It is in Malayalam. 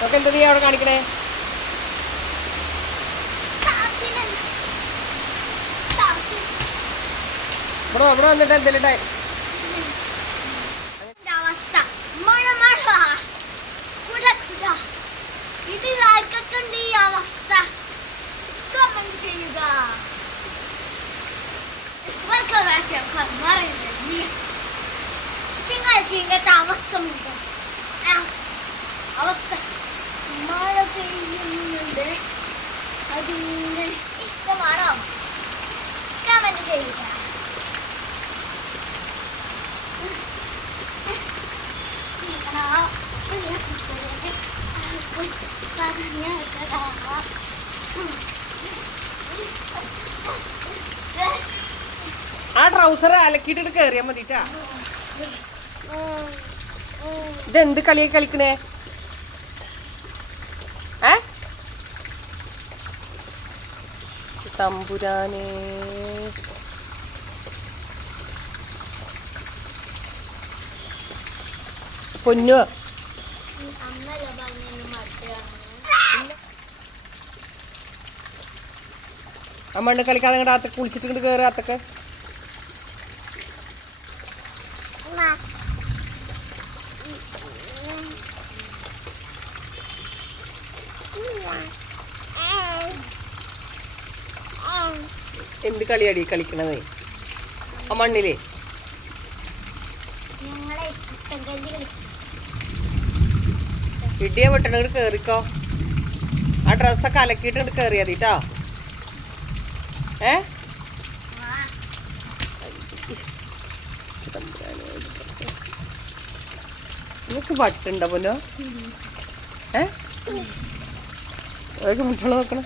നോക്കെ എന്താ നീ അവിടെ കാണിക്കണേ? ഇവിടെ വന്നിട്ട് എന്തെങ്കിലും അവസ്ഥ മഴ മഴ ഇതിൽ ആർക്കൊക്കെ ഉണ്ട് ഈ അവസ്ഥ? കമന്റ് ചെയ്യുക. നിങ്ങൾക്ക് ഇങ്ങനത്തെ അവസ്ഥ ഉണ്ട്? അവസ്ഥ മഴ പെയ്യുന്നുണ്ട്, അതിന് ഇഷ്ടമാണോ? കമന്റ് ചെയ്യുക. ആ ട്രൗസർ അലക്കിയിട്ടിട്ട് കേറിയാ മതിട്ടാ. ഇതെന്ത് കളിയായി കളിക്കണേ? തമ്പുരാനേ, പൊന്നു ആ മണ്ണ് കളിക്കാതെ ഇങ്ങോട്ട് അകത്ത് കുളിച്ചിട്ട് ഇങ്ങോട്ട് കയറുക. അത്തൊക്കെ എന്ത് കളിയാടി കളിക്കണത് ആ മണ്ണില്? ഇടിയ വെട്ടണ ഇങ്ങോട്ട് കേറിക്കോ. ആ ഡ്രസ്സൊക്കെ അലക്കിയിട്ട് ഇങ്ങോട്ട് കേറിയാതിട്ടോ. നിനക്ക് വട്ടുണ്ടോ പൊന്നോ? മുട്ടള നോക്കണം.